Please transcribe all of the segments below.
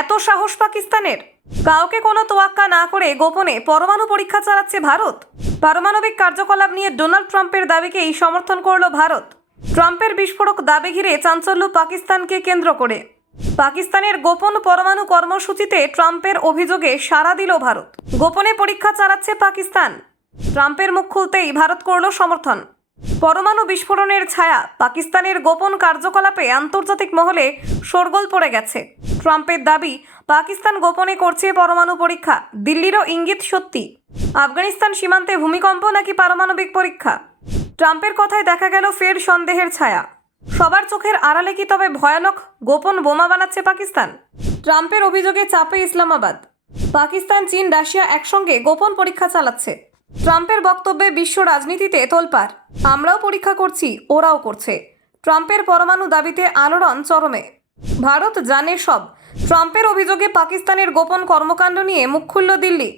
এত সাহস পাকিস্তানের! কাউকে কোনো তোয়াক্কা না করে গোপনে পরমাণু পরীক্ষা চালাচ্ছে ভারত। পারমাণবিক কার্যকলাপ নিয়ে ডোনাল্ড ট্রাম্পের দাবিকেই সমর্থন করল ভারত। ট্রাম্পের বিস্ফোরক দাবি ঘিরে চাঞ্চল্য পাকিস্তানকে কেন্দ্র করে। পাকিস্তানের গোপন পরমাণু কর্মসূচিতে ট্রাম্পের অভিযোগে সাড়া দিল ভারত। গোপনে পরীক্ষা চালাচ্ছে পাকিস্তান। ট্রাম্পের মুখ খুলতেই ভারত করল সমর্থন। পরমাণু বিস্ফোরণের ছায়া পাকিস্তানের গোপন কার্যকলাপে আন্তর্জাতিক মহলে শোরগোল পড়ে গেছে। ট্রাম্পের দাবি, পাকিস্তান গোপনে করছে পরমাণু পরীক্ষা। দিল্লিরও ইঙ্গিত সত্যি। আফগানিস্তান সীমান্তে ভূমিকম্প নাকি পারমাণবিক পরীক্ষা? ট্রাম্পের কথায় দেখা গেল ফের সন্দেহের ছায়া। সবার চোখের আড়ালে কি তবে ভয়ানক গোপন বোমা বানাচ্ছে পাকিস্তান? ট্রাম্পের অভিযোগে চাপে ইসলামাবাদ। পাকিস্তান, চীন, রাশিয়া একসঙ্গে গোপন পরীক্ষা চালাচ্ছে। ট্রাম্পের বক্তব্যে বিশ্ব রাজনীতিতে তোলপাড়। আমরাও পরীক্ষা করছি, ওরাও করছে। ট্রাম্পের পরমাণু দাবিতে আলোড়ন চরমে। ভারত জানে সব। ট্রাম্পের অভিযোগে পাকিস্তানের গোপন কর্মকাণ্ড নিয়ে মুখ খুলল দিল্লি।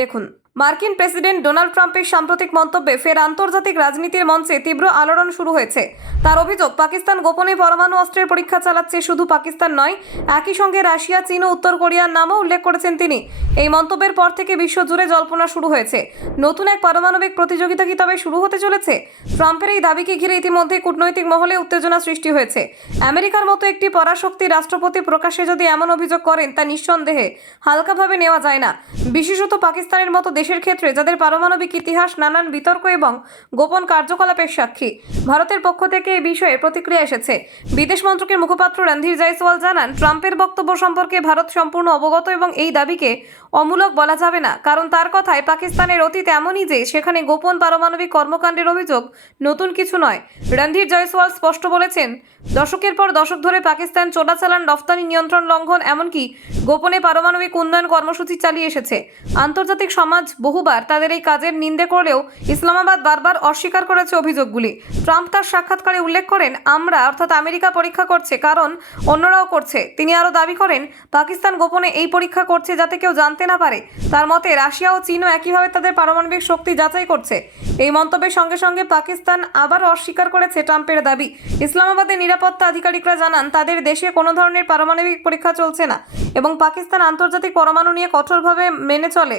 দেখুন, মার্কিন প্রেসিডেন্ট ডোনাল্ড ট্রাম্পের সাম্প্রতিক মন্তব্যে ফের আন্তর্জাতিক রাজনীতির মঞ্চে তীব্র আলোড়ন শুরু হয়েছে। তার অভিযোগ, পাকিস্তান গোপনে পরমাণু অস্ত্রের পরীক্ষা চালাচ্ছে। শুধু পাকিস্তান নয়, একই সঙ্গে রাশিয়া, চীন ও উত্তর কোরিয়ার নামও উল্লেখ করেছেন তিনি। এই মন্তব্যের পর থেকে বিশ্বজুড়ে জল্পনা শুরু হয়েছে। নতুন এক পারমাণবিক প্রতিযোগিতা কি তবে শুরু হতে চলেছে? ট্রাম্পের এই দাবিকে ঘিরে ইতিমধ্যে কূটনৈতিক মহলে উত্তেজনা সৃষ্টি হয়েছে। আমেরিকার মতো একটি পরাশক্তি রাষ্ট্রপতি প্রকাশ্যে যদি এমন অভিযোগ করেন, তা নিঃসন্দেহে হালকাভাবে নেওয়া যায় না। বিশেষত পাকিস্তানের মতো দেশের ক্ষেত্রে, যাদের পারমাণবিক ইতিহাস নানান বিতর্ক এবং গোপন কার্যকলাপের সাক্ষী। ভারতের পক্ষ থেকে এই বিষয়ে প্রতিক্রিয়া এসেছে। বিদেশ মন্ত্রকের মুখপাত্র রণধীর জয়সওয়াল জানান, ট্রাম্পের বক্তব্য সম্পর্কে ভারত সম্পূর্ণ অবগত এবং এই দাবিকে অমূলক বলা যাবে না। কারণ তার কথায়, পাকিস্তানের অতীত এমনই যে সেখানে গোপন পারমাণবিক কর্মকাণ্ডের অভিযোগ নতুন কিছু নয়। রণধীর জয়সওয়াল স্পষ্ট বলেছেন, দশকের পর দশক ধরে পাকিস্তান চোরাচালান, রফতানি নিয়ন্ত্রণ লঙ্ঘন, এমনকি গোপনে পারমাণবিক উন্নয়ন কর্মসূচি চালিয়ে এসেছে। আন্তর্জাতিক সমাজ বহুবার তাদের এই কাজের নিন্দে করলেও ইসলামাবাদ বারবার অস্বীকার করেছে অভিযোগগুলি। ট্রাম্প তার সাক্ষাৎকারে উল্লেখ করেন, আমরা অর্থাৎ আমেরিকা পরীক্ষা করছে কারণ অন্যরাও করছে। তিনি আরও দাবি করেন, পাকিস্তান গোপনে এই পরীক্ষা করছে যাতে কেউ জানতে না পারে। তার মতে, রাশিয়া ও চীনও একইভাবে তাদের পারমাণবিক শক্তি যাচাই করছে। এই মন্তব্যের সঙ্গে সঙ্গে পাকিস্তান আবারও অস্বীকার করেছে ট্রাম্পের দাবি। ইসলামাবাদের নিরাপত্তা আধিকারিকরা জানান, তাদের দেশে কোনো ধরনের পারমাণবিক পরীক্ষা চলছে না এবং পাকিস্তান আন্তর্জাতিক পরমাণু নিয়ে কঠোরভাবে মেনে চলে।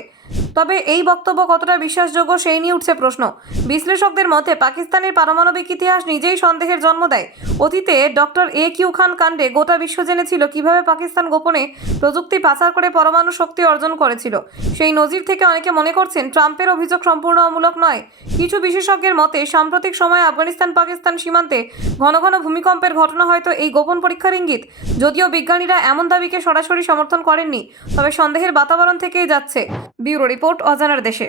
তবে এই বক্তব্য কতটা বিশ্বাসযোগ্য সেই নিয়ে উঠছে প্রশ্ন। বিশ্লেষকদের মতে, পাকিস্তানের পারমাণবিক ইতিহাস নিজেই সন্দেহের জন্ম দেয়। অতীতে ডক্টর একিউ খান কাণ্ডে গোটা বিশ্ব জেনেছিল কিভাবে পাকিস্তান গোপনে প্রযুক্তি পাচার করে পরমাণু শক্তি অর্জন করেছিল। সেই নজির থেকে অনেকে মনে করছেন, ট্রাম্পের অভিযোগ সম্পূর্ণ অমূলক নয়। কিছু বিশেষজ্ঞের মতে, সাম্প্রতিক সময়ে আফগানিস্তান পাকিস্তান সীমান্তে ঘন ঘন ভূমিকম্পের ঘটনা হয়তো এই গোপন পরীক্ষার ইঙ্গিত। যদিও বিজ্ঞানীরা এমন দাবিকে সরাসরি সমর্থন করেননি, তবে সন্দেহের বাতাবরণ থেকেই যাচ্ছে। ব্যুরো রিপোর্ট, অজানার দেশে।